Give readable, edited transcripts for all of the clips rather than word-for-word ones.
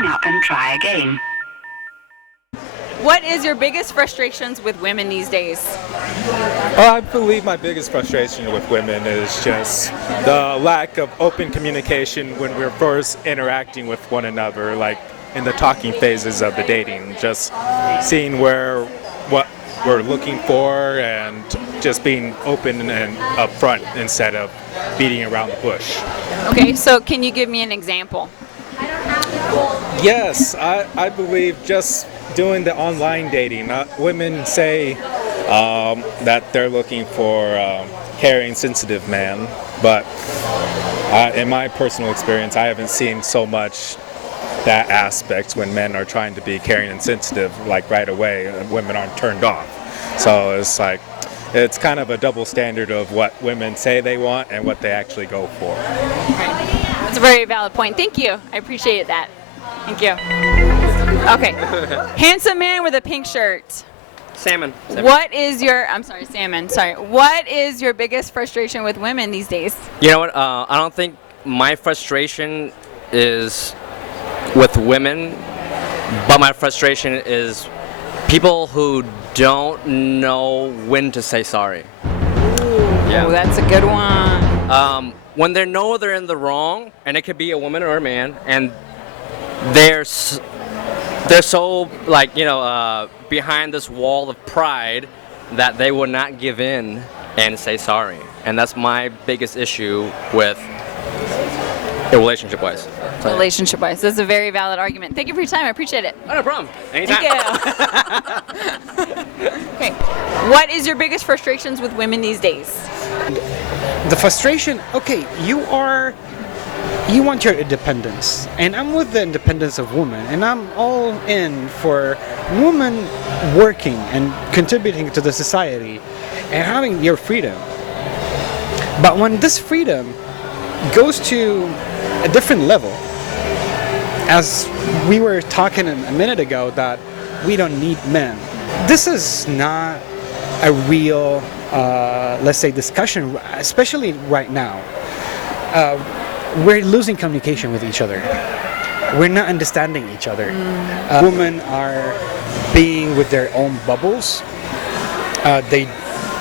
hang up and try again. What is your biggest frustrations with women these days? I believe my biggest frustration with women is just the lack of open communication when we're first interacting with one another, like in the talking phases of the dating, just seeing what we're looking for and just being open and upfront instead of beating around the bush. Okay, so can you give me an example? Yes, I believe just doing the online dating. Women say that they're looking for a caring, sensitive man, but in my personal experience, I haven't seen so much that aspect when men are trying to be caring and sensitive, like right away, and women aren't turned off. So it's kind of a double standard of what women say they want and what they actually go for. That's a very valid point. Thank you. I appreciate that. Thank you. Okay. Handsome man with a pink shirt. Salmon. What is your, I'm sorry, salmon, sorry. What is your biggest frustration with women these days? You know what? I don't think my frustration is with women, but my frustration is people who don't know when to say sorry. Yeah. Oh, that's a good one. When they know they're in the wrong, and it could be a woman or a man, and they're so like behind this wall of pride that they will not give in and say sorry, and that's my biggest issue with relationship-wise. Relationship-wise, that's a very valid argument. Thank you for your time. I appreciate it. Oh, no problem. Anytime. Thank you. Okay. What is your biggest frustrations with women these days? The frustration. Okay, you want your independence, and I'm with the independence of women, and I'm all in for women working and contributing to the society and having your freedom. But when this freedom goes to a different level, as we were talking a minute ago, that we don't need men, this is not a real, let's say, discussion, especially right now. We're losing communication with each other. We're not understanding each other. Women are being with their own bubbles.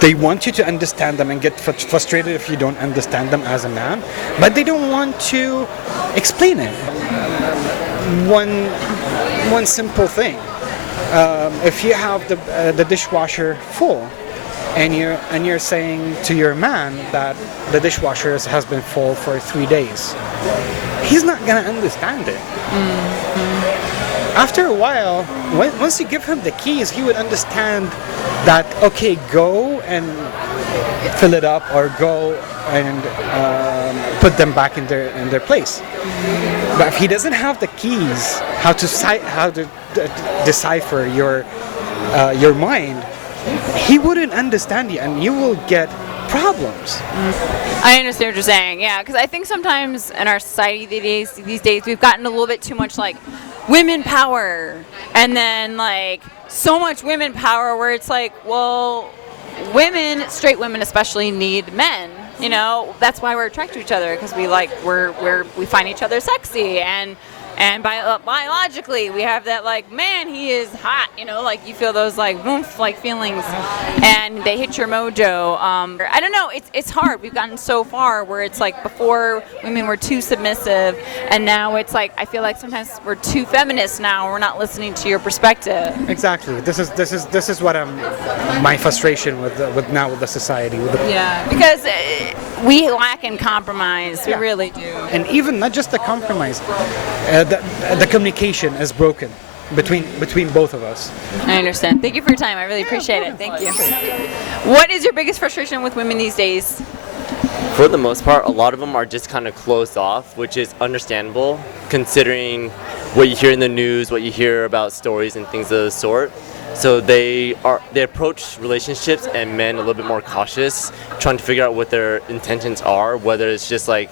They want you to understand them and get frustrated if you don't understand them as a man, but they don't want to explain it. One simple thing. If you have the dishwasher full, and you're saying to your man that the dishwasher has been full for 3 days, he's not gonna understand it. After a while, once you give him the keys, he would understand that, okay, go and fill it up, or go and put them back in their place. But if he doesn't have the keys, how to decipher your mind, he wouldn't understand you, and you will get problems. I understand what you're saying, yeah, because I think sometimes in our society these days we've gotten a little bit too much like women power, and then like so much women power where it's like, well, women, straight women especially, need men. You know, that's why we're attracted to each other, because we find each other sexy, and biologically we have that like, man, he is hot, you know, like you feel those like oomph like feelings, and they hit your mojo. I don't know, it's hard. We've gotten so far where it's like before women were too submissive, and now it's like I feel like sometimes we're too feminist now. We're not listening to your perspective. Exactly. This is what my frustration with the society. Yeah, because we lack in compromise. We really do. And even not just the compromise. The communication is broken between both of us. I understand. Thank you for your time. I really appreciate it. Thank you. What is your biggest frustration with women these days? For the most part, a lot of them are just kind of closed off, which is understandable considering what you hear in the news, what you hear about stories and things of the sort. So they approach relationships and men a little bit more cautious, trying to figure out what their intentions are, whether it's just like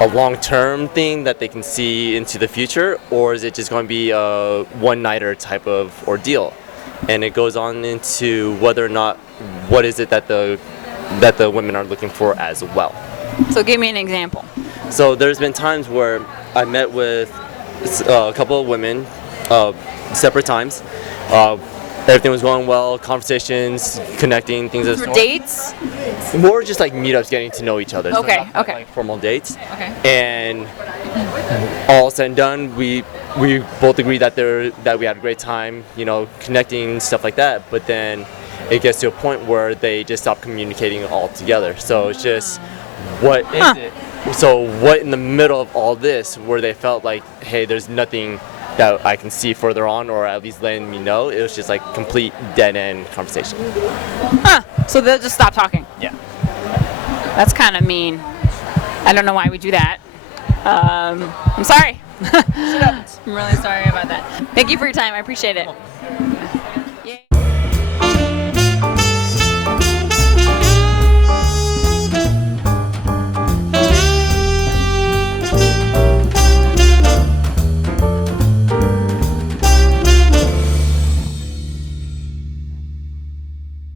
a long-term thing that they can see into the future, or is it just going to be a one-nighter type of ordeal? And it goes on into whether or not, what is it that the women are looking for as well. So give me an example. So there's been times where I met with a couple of women, separate times. Everything was going well, conversations, connecting, things of the For sort. dates? More just like meetups, getting to know each other. Okay, not okay. Like formal dates. Okay. And all said and done, we both agreed that we had a great time, you know, connecting, stuff like that. But then it gets to a point where they just stop communicating altogether. So it's just, what is it? So what in the middle of all this, where they felt like, hey, there's nothing that I can see further on, or at least letting me know, it was just like complete dead end conversation. Huh. So they'll just stop talking. Yeah. That's kind of mean. I don't know why we do that. I'm sorry. I'm really sorry about that. Thank you for your time. I appreciate it.